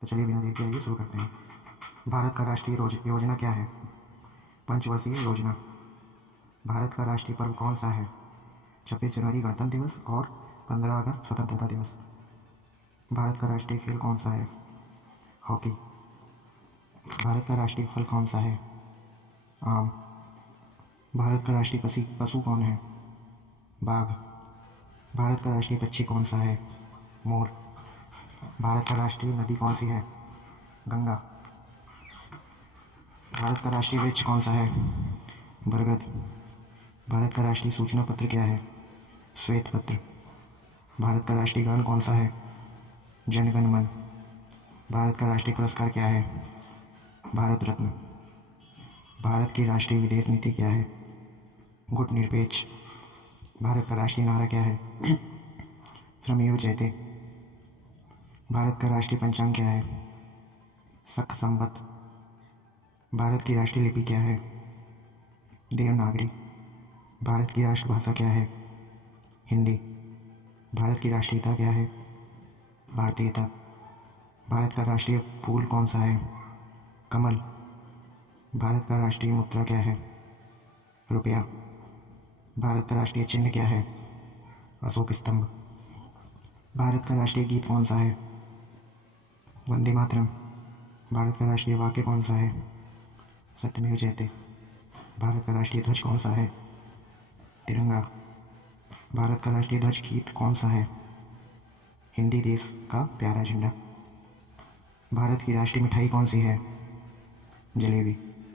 तो चलिए बिना देर के आइए शुरू करते हैं। भारत का राष्ट्रीय योजना क्या है? पंचवर्षीय योजना। भारत का राष्ट्रीय पर्व कौन सा है? 26 जनवरी गणतंत्र दिवस और 15 अगस्त स्वतंत्रता दिवस। भारत का राष्ट्रीय खेल कौन सा है? हॉकी। भारत का राष्ट्रीय फल कौन सा है? आम। भारत का राष्ट्रीय पशु कौन है? बाघ। भारत का राष्ट्रीय पक्षी कौन सा है? मोर। भारत का राष्ट्रीय नदी कौन सी है? गंगा। भारत का राष्ट्रीय वृक्ष कौन सा है? बरगद। भारत का राष्ट्रीय सूचना पत्र क्या है? श्वेत पत्र। भारत का राष्ट्रीय गान कौन सा है? जन गण मन। भारत का राष्ट्रीय पुरस्कार क्या है? भारत रत्न। भारत की राष्ट्रीय विदेश नीति क्या है? गुटनिरपेक्ष। भारत का राष्ट्रीय नारा क्या है? श्रमेव जयते। भारत का राष्ट्रीय पंचांग क्या है? शक संवत। भारत की राष्ट्रीय लिपि क्या है? देवनागरी। भारत की राष्ट्रभाषा क्या है? हिंदी। भारत की राष्ट्रीयता क्या है? भारतीयता। भारत का राष्ट्रीय फूल कौन सा है? कमल। भारत का राष्ट्रीय मुद्रा क्या है? रुपया। भारत का राष्ट्रीय चिन्ह क्या है? अशोक स्तंभ। भारत का राष्ट्रीय गीत कौन सा है? वंदे मातरम। भारत का राष्ट्रीय वाक्य कौन सा है? सत्यमेव जयते। भारत का राष्ट्रीय ध्वज कौन सा है? तिरंगा। भारत का राष्ट्रीय ध्वज गीत कौन सा है? हिंदी देश का प्यारा झंडा। भारत की राष्ट्रीय मिठाई कौन सी है? जलेबी।